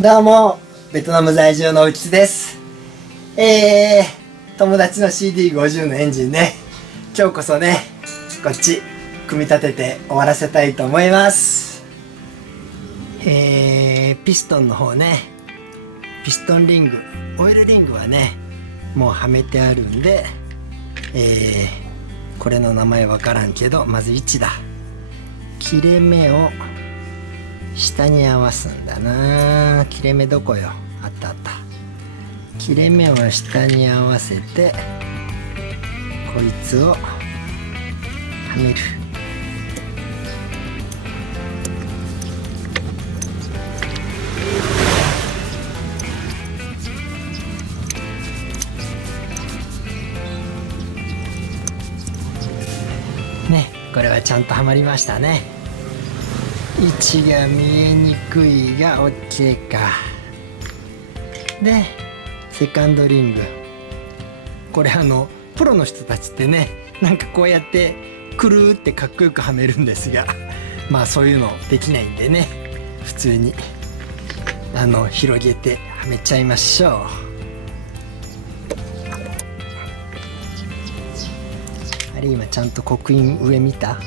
どうも、ベトナム在住のうきつです。友達の CD50 のエンジンね、今日こそね、こっち、組み立てて終わらせたいと思います。ピストンの方ね、ピストンリング、オイルリングはね、もうはめてあるんで、これの名前わからんけど、まず位置だ。切れ目を下に合わすんだな。切れ目どこよ。あったあった。切れ目を下に合わせてこいつをはめる。ね、これはちゃんとはまりましたね。位置が見えにくいが OK か。でセカンドリング、これプロの人たちってね、なんかこうやってくるーってかっこよくはめるんですが、まあそういうのできないんでね、普通に広げてはめちゃいましょう。あれ、今ちゃんと刻印上見た？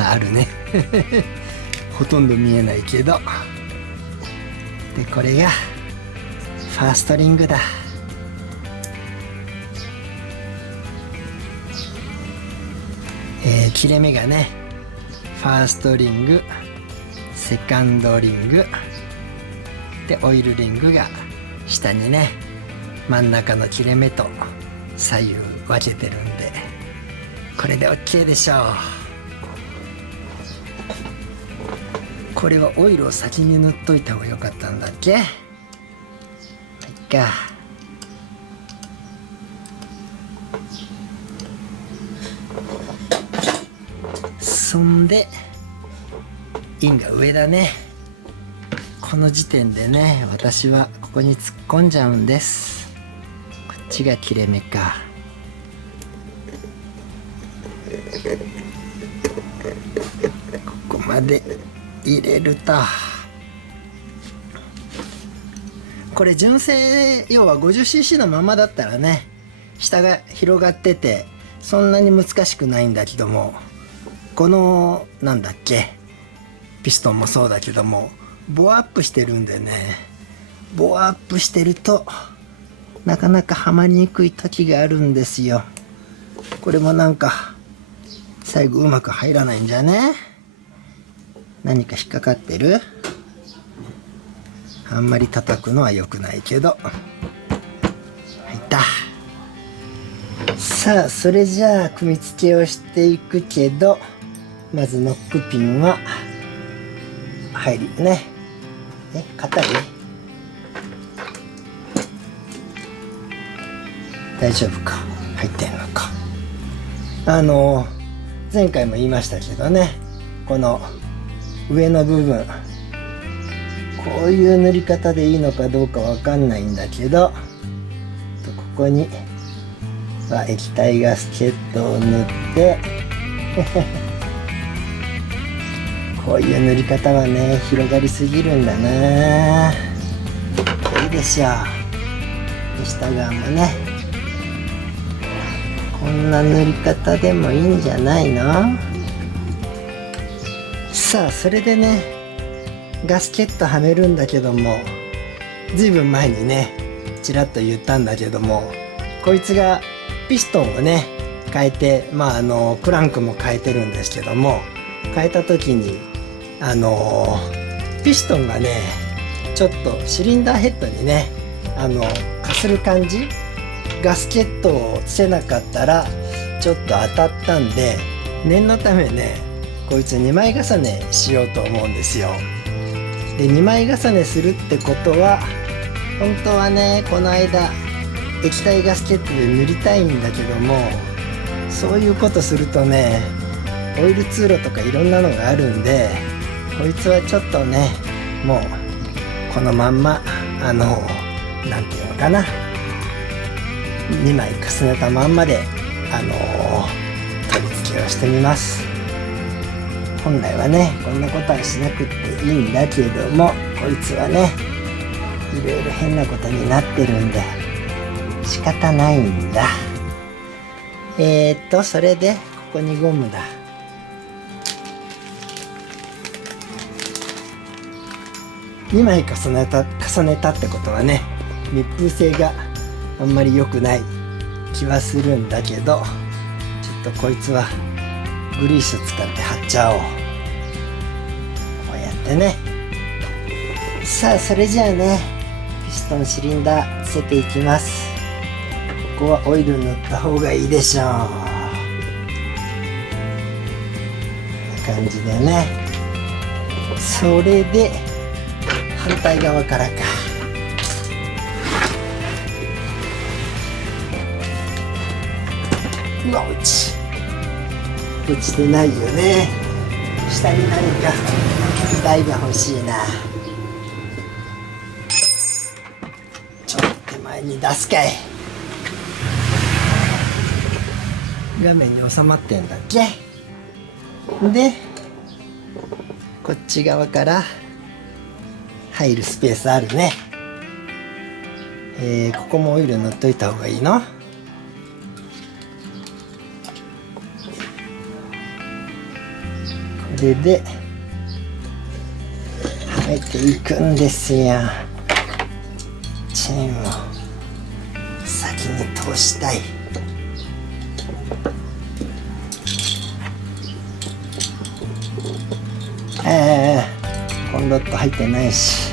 あるねほとんど見えないけど。でこれがファーストリングだ。切れ目がね、ファーストリング、セカンドリングで、オイルリングが下にね、真ん中の切れ目と左右分けてるんで、これで OK でしょう。これはオイルを先に塗っといた方が良かったんだっけ？はいか。そんでインが上だね。この時点でね、私はここに突っ込んじゃうんです。こっちが切れ目か。ここまで入れると、これ純正、要は 50cc のままだったらね、下が広がっててそんなに難しくないんだけども、このなんだっけ、ピストンもそうだけども、ボアアップしてるんでね、ボアアップしてるとなかなかはまりにくい時があるんですよ。これもなんか最後うまく入らないんじゃね？何か引っかかってる？あんまり叩くのは良くないけど。入った。さあ、それじゃあ組み付けをしていくけど、まずノックピンは入るよね。硬い？大丈夫か？入ってんのか。前回も言いましたけどね、この上の部分、こういう塗り方でいいのかどうかわかんないんだけど、ここには液体ガスケットを塗ってこういう塗り方はね、広がりすぎるんだな。いいでしょう。下側もね、こんな塗り方でもいいんじゃないの？さあ、それでね、ガスケットはめるんだけども、ずいぶん前にねちらっと言ったんだけども、こいつがピストンをね変えて、クランクも変えてるんですけども、変えた時にピストンがね、ちょっとシリンダーヘッドにねかする感じ、ガスケットをつけなかったらちょっと当たったんで、念のためねこいつ2枚重ねしようと思うんですよ。で2枚重ねするってことは、本当はねこの間液体ガスケットで塗りたいんだけども、そういうことするとね、オイル通路とかいろんなのがあるんで、こいつはちょっとね、もうこのまんまなんていうのかな、2枚重ねたまんまで取り付けをしてみます。本来はねこんなことはしなくっていいんだけども、こいつはねいろいろ変なことになってるんで仕方ないんだ。それでここにゴムだ。2枚重ねたってことはね、密封性があんまり良くない気はするんだけど、ちょっとこいつはグリース使って貼っちゃおう。こうやってね。さあそれじゃあね、ピストンシリンダーつけていきます。ここはオイル塗った方がいいでしょう。こんな感じでね。それで反対側からか。うわ、落ちてないよね。下に何か台が欲しいな。ちょっと手前に出すかい。画面に収まってんだっけ。でこっち側から入るスペースあるね。ここもオイル塗っといた方がいいの。これではめていくんですよ。チェーンを先に通したい。コンロット入ってないし、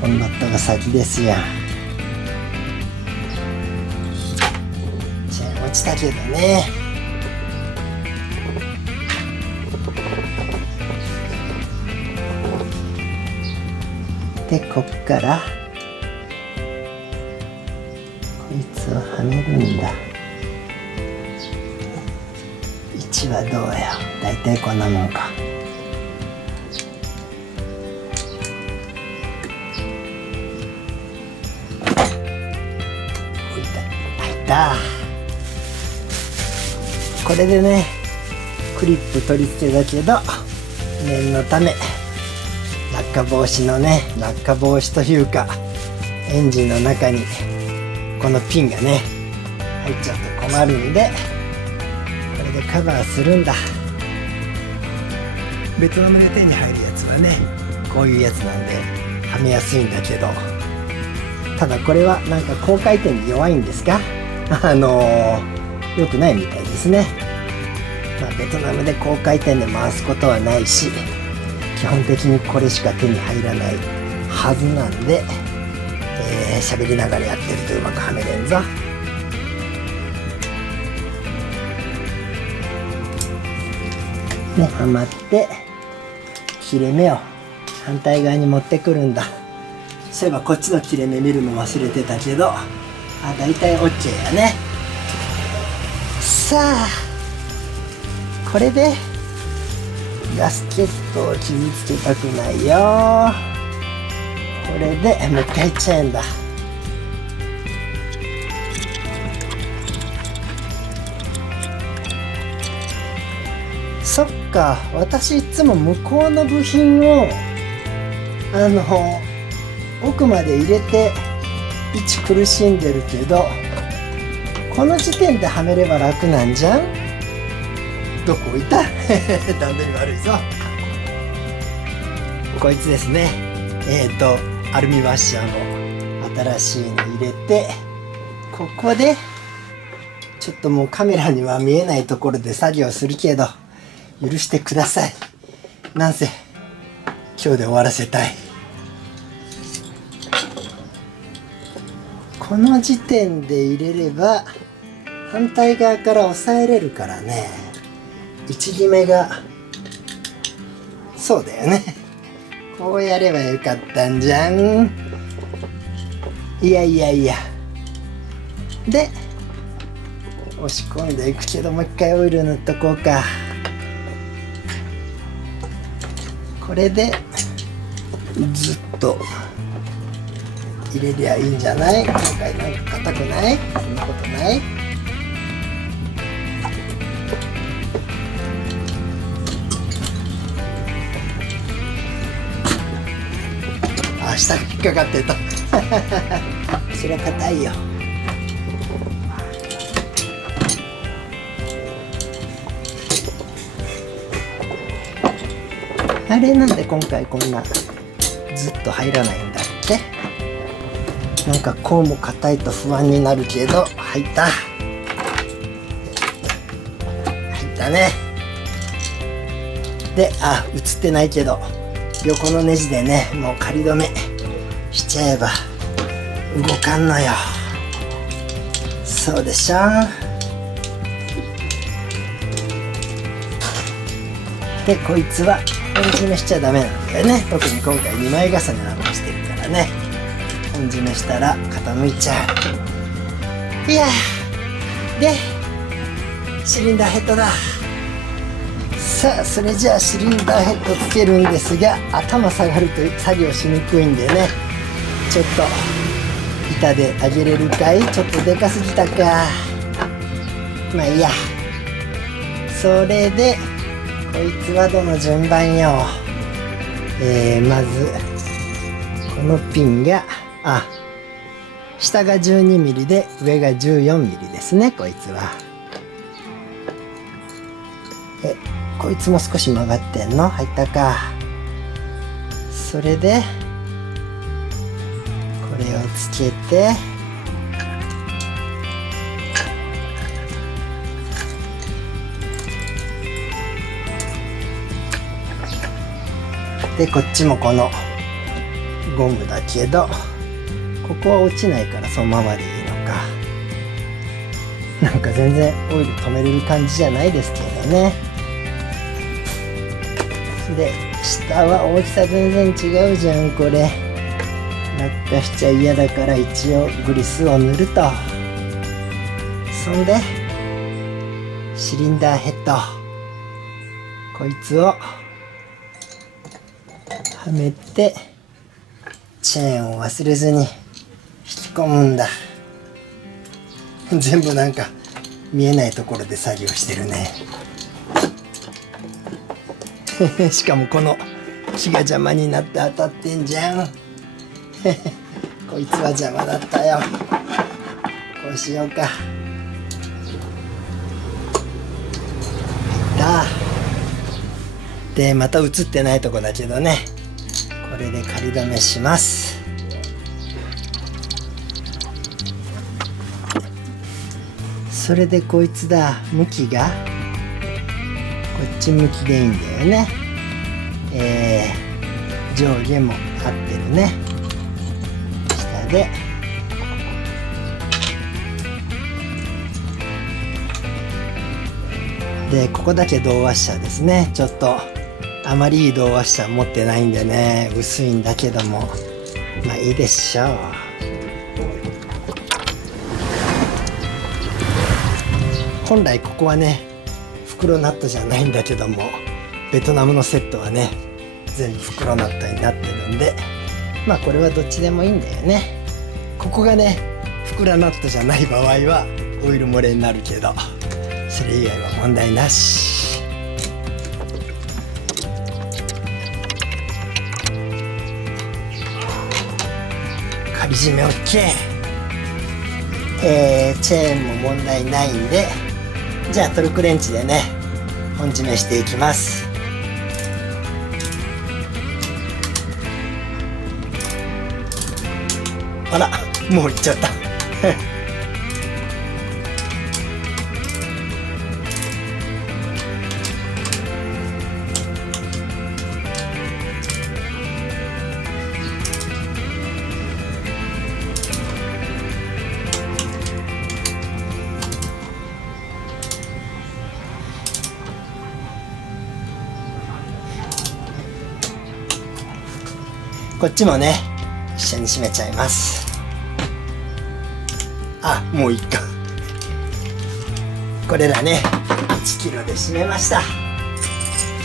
コンロットが先ですよ。チェーン落ちたけどね。でこっからこいつをはめるんだ。位置はどうよ。だいたいこんなもんか。これでねクリップ取り付けだけど念のため落下防止のね、落下防止というかエンジンの中にこのピンがね入っちゃうと困るんで、これでカバーするんだ。ベトナムで手に入るやつはねこういうやつなんではめやすいんだけど、ただこれはなんか高回転に弱いんですか、良くないみたいですね。ベトナムで高回転で回すことはないし、基本的にこれしか手に入らないはずなんで、喋りながらやってるとうまくはめれんぞ。ね、はまって切れ目を反対側に持ってくるんだ。そういえばこっちの切れ目見るの忘れてたけど、だいたい OK やね。さあこれでガスケットを傷つけたくないよ。これでもう一回チェーンだ。そっか、私いつも向こうの部品を奥まで入れて位置苦しんでるけど、この時点ではめれば楽なんじゃん。どこ置いた段取り悪いぞ。こいつですね。アルミワッシャーの新しいの入れて、ここでちょっともうカメラには見えないところで作業するけど許してください。なんせ今日で終わらせたい。この時点で入れれば反対側から押さえれるからね。位置決めがそうだよね。こうやればよかったんじゃん。いやで押し込んでいくけど、もう一回オイル塗っとこうか。これでずっと入れりゃいいんじゃない？今回なんか硬くない？そんなことない？下が引っかかってるとそれは硬いよ。あれなんで今回こんなずっと入らないんだっけ。なんかこうも硬いと不安になるけど入ったね。で、映ってないけど横のネジでね、もう仮止めしちゃえば動かんのよ。そうでしょ。でこいつは本締めしちゃダメなんだよね。特に今回2枚重ねなんかしてるからね、本締めしたら傾いちゃう。いやでシリンダーヘッドだ。さあそれじゃあシリンダーヘッドつけるんですが、頭下がると作業しにくいんでね、ちょっと板で上げれるかい。ちょっとでかすぎたか。まあいいや。それでこいつはどの順番よ。まずこのピンが下が 12mm で上が 14mm ですね。こいつはこいつも少し曲がってんの。入ったか。それでこれをつけてでこっちもこのゴムだけどここは落ちないからそのままでいいのか。なんか全然オイル止めれる感じじゃないですけどね。で下は大きさ全然違うじゃん。これ落下しちゃ嫌だから一応グリスを塗ると。そんでシリンダーヘッドこいつをはめてチェーンを忘れずに引き込むんだ。全部なんか見えないところで作業してるねしかもこの木が邪魔になって当たってんじゃんこいつは邪魔だったよ。こうしようか。でまた映ってないとこだけどね、これで仮止めします。それでこいつだ、向きがこっち向きでいいんだよね。上下も合ってるね。下でここだけ同ワッシャーですね。ちょっとあまりいい同ワッシャー持ってないんでね、薄いんだけどもまあいいでしょう。本来ここはね袋ナットじゃないんだけども、ベトナムのセットはね全部袋ナットになってるんで、まあこれはどっちでもいいんだよね。ここがね袋ナットじゃない場合はオイル漏れになるけど、それ以外は問題なし。仮締め OK。チェーンも問題ないんで、じゃあトルクレンチでね本締めしていきます。あらもういっちゃったこっちもね一緒に締めちゃいます。もういいか。これらね1キロで締めました。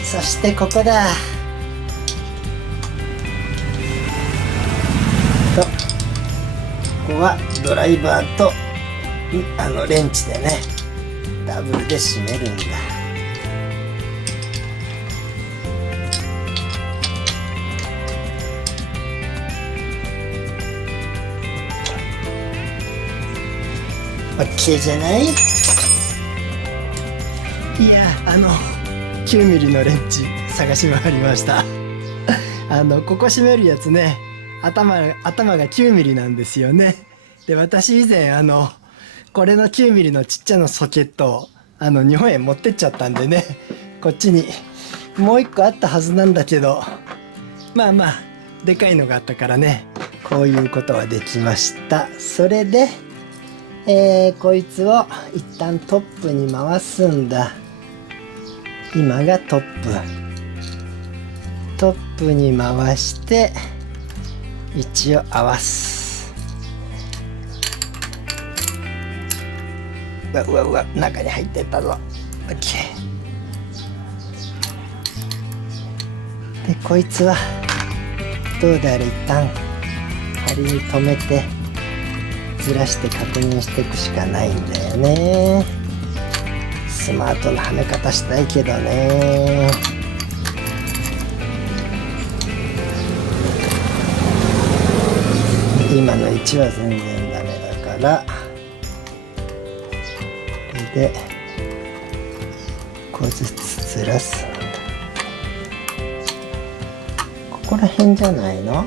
そしてここだと、ここはドライバーとレンチでねダブルで締めるんだ。OK じゃない？いや9ミリのレンチ探し回りましたここ締めるやつね、頭が9ミリなんですよね。で、私以前これの9ミリのちっちゃなソケットを日本へ持ってっちゃったんでね、こっちにもう一個あったはずなんだけど、まあまあでかいのがあったからね、こういうことはできました。それでこいつを一旦トップに回すんだ。今がトップに回して位置を合わす。うわ中に入ってったぞ。 OK で、こいつはどうであれ一旦針に止めてずらして確認していくしかないんだよね。スマートなはめ方したいけどね。今の位置は全然ダメだから、これで1個ずつずらすんだ。ここら辺じゃないの？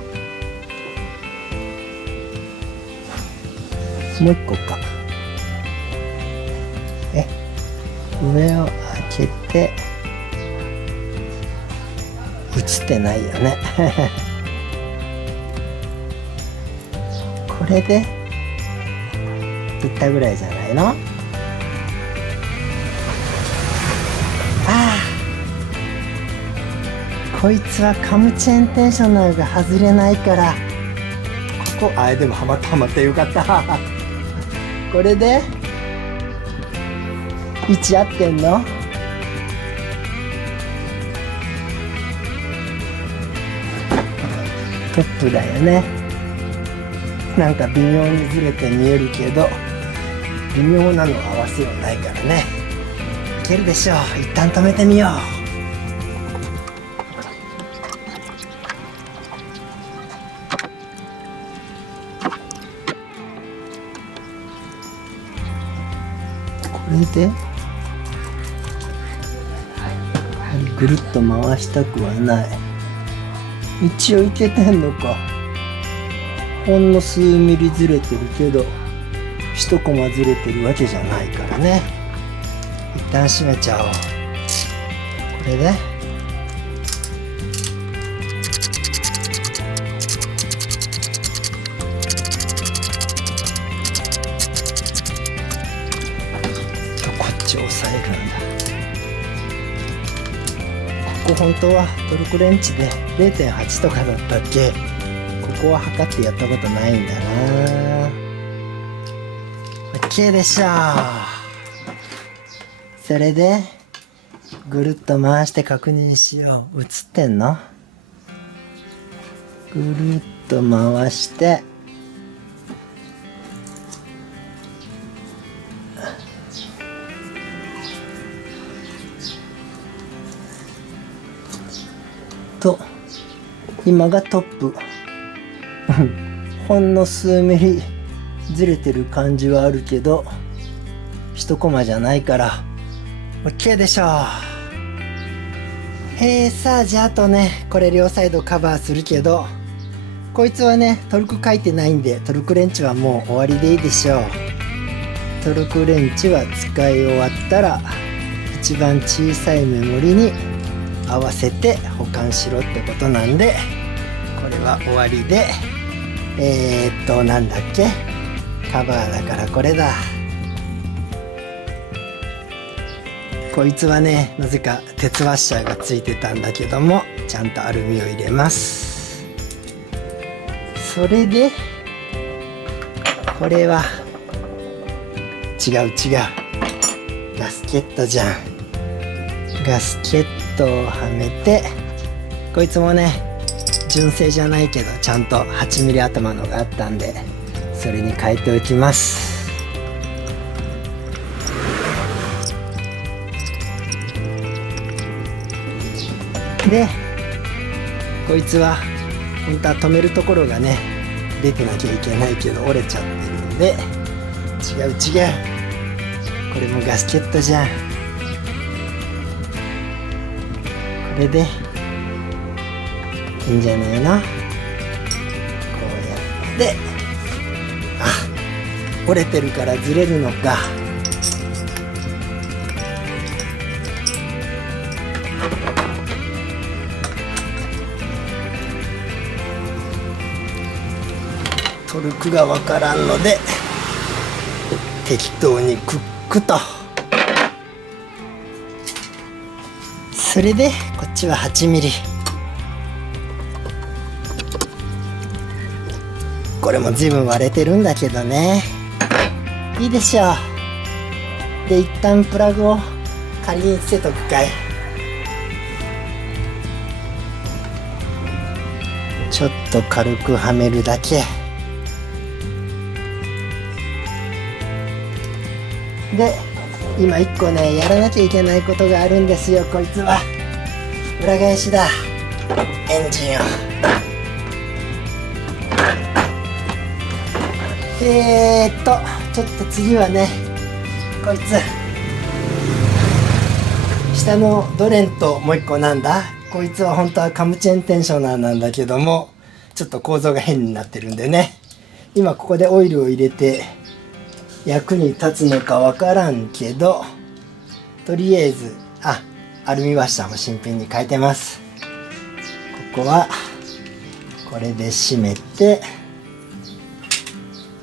もう一個か。上を開けて映ってないよねこれでいったぐらいじゃないの？こいつはカムチェーンテンショナルが外れないから、ここでもはまったよかったこれで位置合ってんの？トップだよね。なんか微妙にずれて見えるけど、微妙なの合わせようないからね。いけるでしょう。一旦止めてみよう。これでぐるっと回したくはない。一応いけてんのか。ほんの数ミリずれてるけど一コマずれてるわけじゃないからね。一旦閉めちゃおう。これでこっちを押さえるんだ。ここ本当はトルクレンチで 0.8 とかだったっけ。ここは測ってやったことないんだな。 OK でしょう。それでぐるっと回して確認しよう。映ってんの？ぐるっと回してと、今がトップほんの数ミリずれてる感じはあるけど一コマじゃないから OK でしょう。さあじゃああとね、これ両サイドカバーするけど、こいつはねトルク書いてないんでトルクレンチはもう終わりでいいでしょう。トルクレンチは使い終わったら一番小さいメモリに合わせて保管しろってことなんで、これは終わりで、なんだっけ、カバーだからこれだ。こいつはね、なぜか鉄ワッシャーがついてたんだけども、ちゃんとアルミを入れます。それでこれは違うガスケットじゃん。ガスケットをはめて、こいつもね純正じゃないけどちゃんと 8mm 頭のがあったんでそれに変えておきます。でこいつは本当は止めるところがね出てなきゃいけないけど折れちゃってるんで、違う違う、これもガスケットじゃん。これでいいんじゃねえの。こうやって折れてるからずれるのか。トルクがわからんので適当にクックと。それでこっちは8ミリ。これも随分割れてるんだけどね、いいでしょう。で一旦プラグを仮につけとくかい。ちょっと軽くはめるだけで、今一個ねやらなきゃいけないことがあるんですよ。こいつは裏返しだ。エンジンをちょっと次はね、こいつ下のドレンともう一個なんだ、こいつは本当はカムチェンテンショナーなんだけども、ちょっと構造が変になってるんでね、今ここでオイルを入れて役に立つのかわからんけど、とりあえずアルミワッシャーも新品に変えてます。ここはこれで締めて、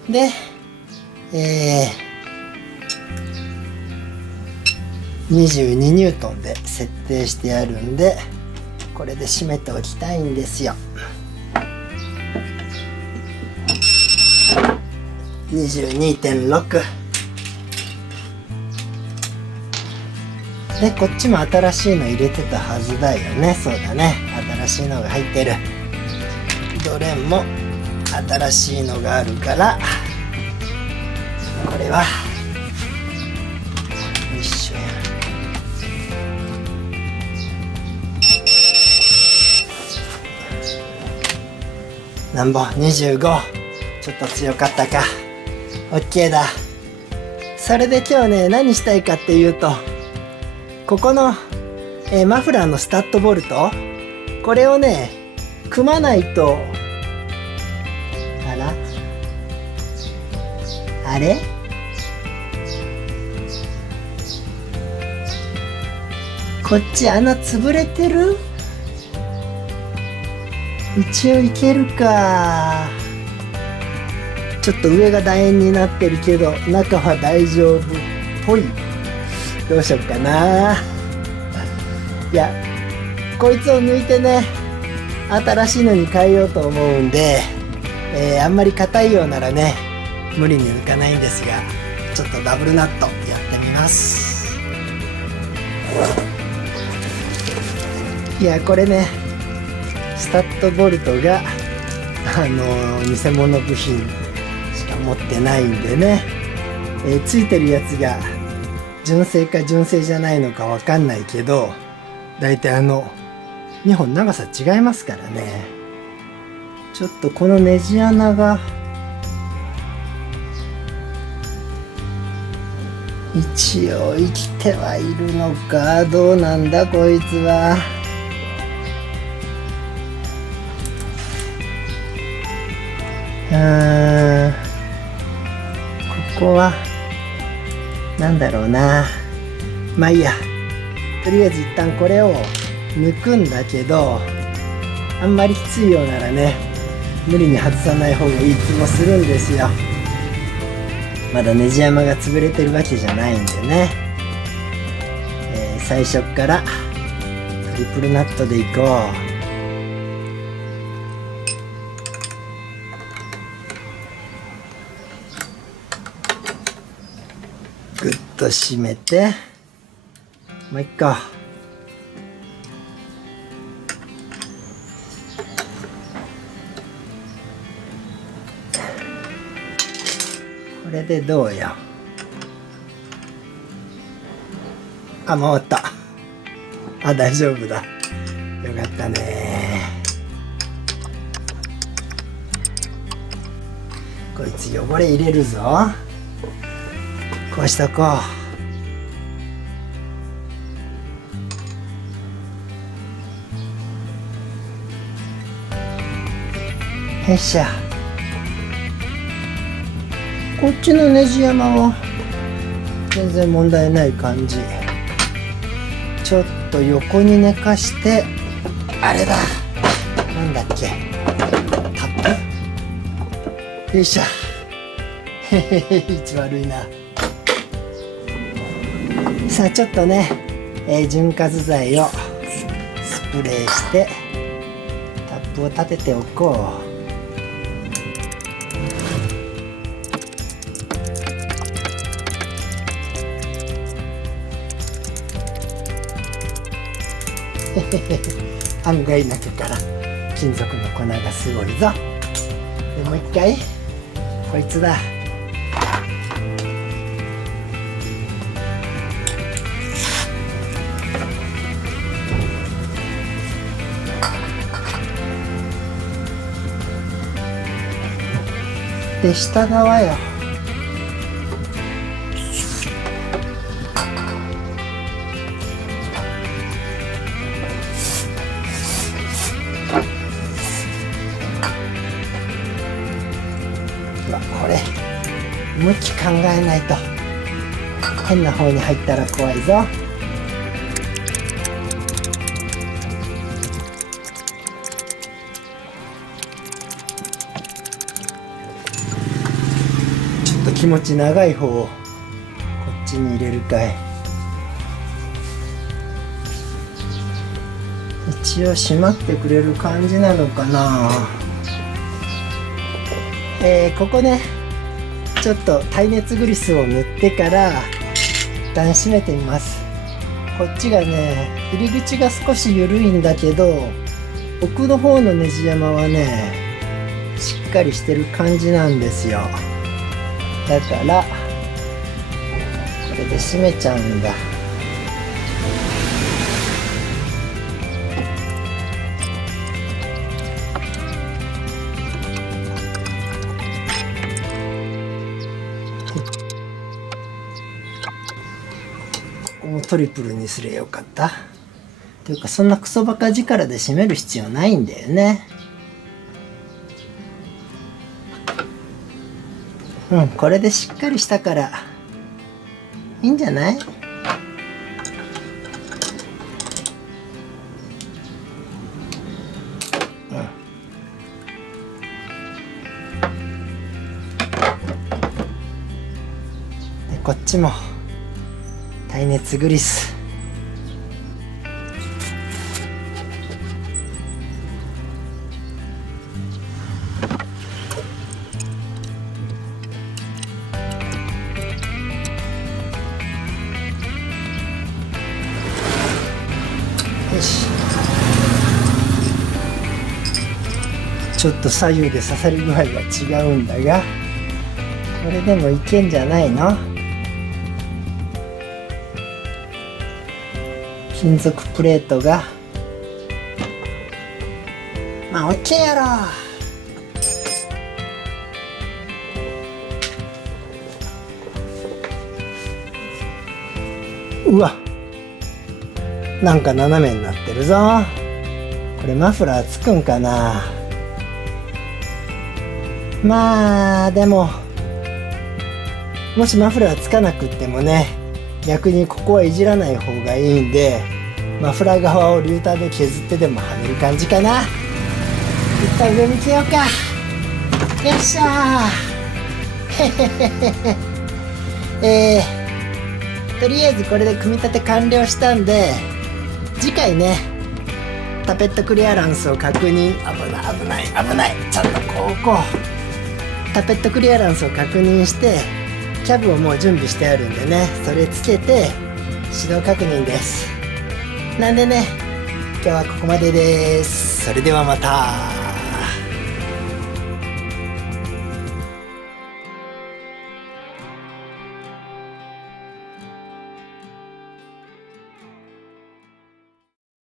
で22ニュートンで設定してあるんで、これで締めておきたいんですよ。22.6 で、こっちも新しいの入れてたはずだよね。そうだね、新しいのが入ってる。どれも新しいのがあるから、これは一緒や。なんぼ25、ちょっと強かったか。 OK だ。それで今日ね、何したいかっていうと、ここの、マフラーのスタッドボルト、これをね組まないと、あれこっち穴潰れてる？一応いけるか。ちょっと上が楕円になってるけど中は大丈夫っぽい。どうしよっかな。いや、こいつを抜いてね、新しいのに変えようと思うんで、あんまり硬いようならね無理に抜かないんですが、ちょっとダブルナットやってみます。いや、これねスタッドボルトが偽物部品しか持ってないんでね、ついてるやつが純正か純正じゃないのかわかんないけど、だいたい2本長さ違いますからね。ちょっとこのネジ穴が一応生きてはいるのかどうなんだこいつは。ここはなんだろうな。まあいいや、とりあえず一旦これを抜くんだけど、あんまりきついようならね無理に外さない方がいい気もするんですよ。まだネジ山が潰れてるわけじゃないんでね、最初からトリプルナットでいこう。グッと締めて、もう一個。これでどうよ。回った。大丈夫だ。よかったね。こいつ汚れ入れるぞ。こうしとこう。よっしゃ。こっちのネジ山は全然問題ない感じ。ちょっと横に寝かして、あれだ、なんだっけ、タップ。よいしょ。へへへ、位置悪いな。さあちょっとね、潤滑剤をスプレーしてタップを立てておこう。案外中から金属の粉がすごいぞ。でもう一回こいつだ。で下側よ。これ向き考えないと変な方に入ったら怖いぞ。ちょっと気持ち長い方をこっちに入れるかい。一応閉まってくれる感じなのかな。ここね、ちょっと耐熱グリスを塗ってから一旦閉めてみます。こっちがね、入り口が少し緩いんだけど、奥の方のネジ山はねしっかりしてる感じなんですよ。だからこれで閉めちゃうんだ。もうトリプルにすればよかった。っていうかそんなクソバカ力で締める必要ないんだよね。うん、これでしっかりしたからいいんじゃない？でこっちも耐熱グリス。よし。ちょっと左右で刺さり具合が違うんだが、これでもいけんじゃないの？金属プレートがまあ OK やろ。うわ、なんか斜めになってるぞ。これマフラーつくんかな。まあでももしマフラーつかなくってもね、逆にここはいじらない方がいいんで、マフラー側をリューターで削ってでもはめる感じかな。一旦上向けようか。よっしゃー。とりあえずこれで組み立て完了したんで、次回ねタペットクリアランスを確認。危ないちょっとこうタペットクリアランスを確認して、キャブをもう準備してあるんでね、それつけて始動確認です。なんでね、今日はここまでです。それではまた。